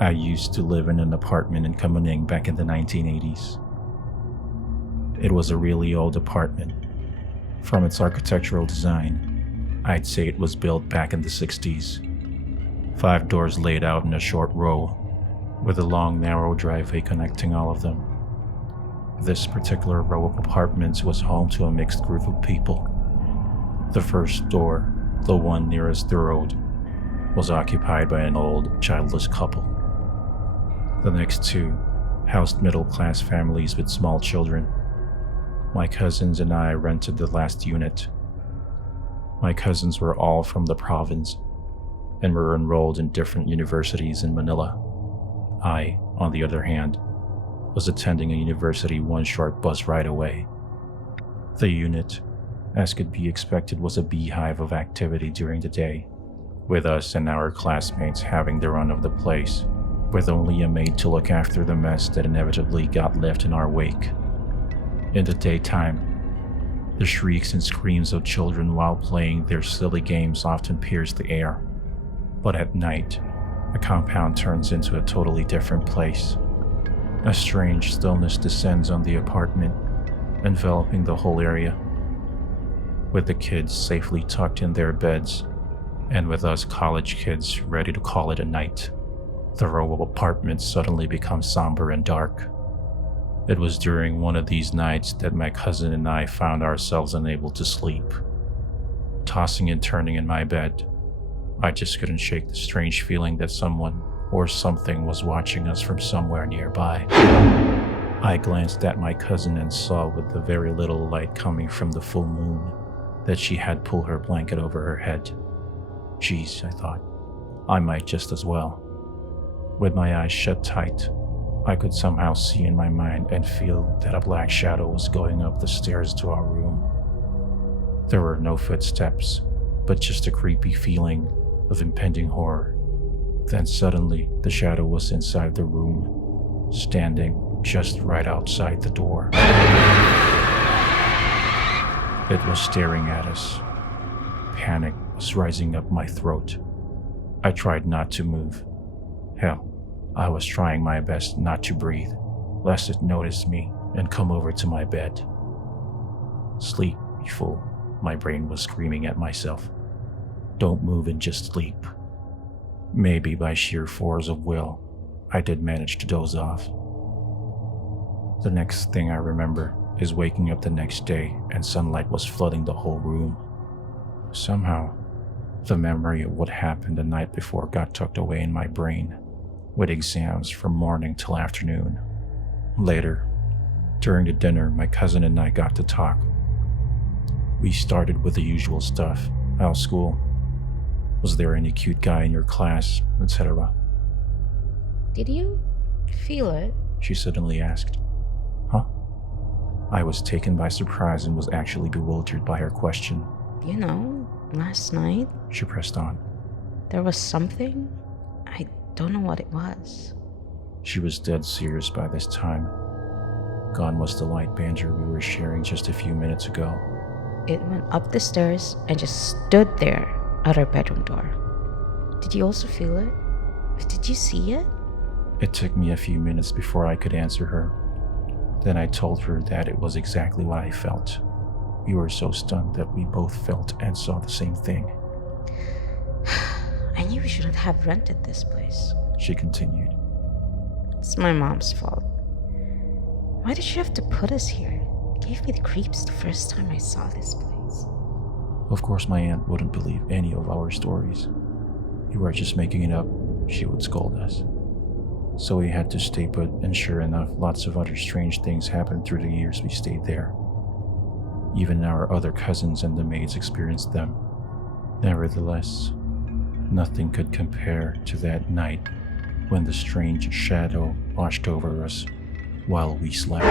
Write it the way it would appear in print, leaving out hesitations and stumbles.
I used to live in an apartment in Kamuning back in the 1980s. It was a really old apartment. From its architectural design, I'd say it was built back in the 60s. 5 doors laid out in a short row, with a long narrow driveway connecting all of them. This particular row of apartments was home to a mixed group of people. The first door, the one nearest the road, was occupied by an old, childless couple. The next 2 housed middle-class families with small children. My cousins and I rented the last unit. My cousins were all from the province and were enrolled in different universities in Manila. I, on the other hand, was attending a university 1 short bus ride away. The unit, as could be expected, was a beehive of activity during the day, with us and our classmates having the run of the place, with only a maid to look after the mess that inevitably got left in our wake. In the daytime, the shrieks and screams of children while playing their silly games often pierced the air. But at night, the compound turns into a totally different place. A strange stillness descends on the apartment, enveloping the whole area. With the kids safely tucked in their beds, and with us college kids ready to call it a night, the row of apartments suddenly becomes somber and dark. It was during one of these nights that my cousin and I found ourselves unable to sleep. Tossing and turning in my bed, I just couldn't shake the strange feeling that someone or something was watching us from somewhere nearby. I glanced at my cousin and saw, with the very little light coming from the full moon, that she had pulled her blanket over her head. Geez, I thought, I might just as well. With my eyes shut tight, I could somehow see in my mind and feel that a black shadow was going up the stairs to our room. There were no footsteps, but just a creepy feeling of impending horror. Then suddenly, the shadow was inside the room, standing just right outside the door. It was staring at us. Panic was rising up my throat. I tried not to move. Hell, I was trying my best not to breathe, lest it notice me and come over to my bed. Sleep, you fool, my brain was screaming at myself. Don't move and just sleep. Maybe by sheer force of will, I did manage to doze off. The next thing I remember is waking up the next day and sunlight was flooding the whole room. Somehow, the memory of what happened the night before got tucked away in my brain, with exams from morning till afternoon. Later, during the dinner, my cousin and I got to talk. We started with the usual stuff. How's school? Was there any cute guy in your class, etc.? Did you feel it? She suddenly asked. Huh? I was taken by surprise and was actually bewildered by her question. You know, last night, She pressed on. there was something. I don't know what it was. She was dead serious by this time. Gone was the light banter we were sharing just a few minutes ago. It went up the stairs and just stood there at our bedroom door. Did you also feel it? Did you see it? It took me a few minutes before I could answer her. Then I told her that it was exactly what I felt. We were so stunned that we both felt and saw the same thing. I knew we shouldn't have rented this place. She continued. It's my mom's fault. Why did she have to put us here? It gave me the creeps the first time I saw this place. Of course, my aunt wouldn't believe any of our stories. You are just making it up, she would scold us. So we had to stay put, and sure enough, lots of other strange things happened through the years we stayed there. Even our other cousins and the maids experienced them. Nevertheless, nothing could compare to that night when the strange shadow washed over us while we slept.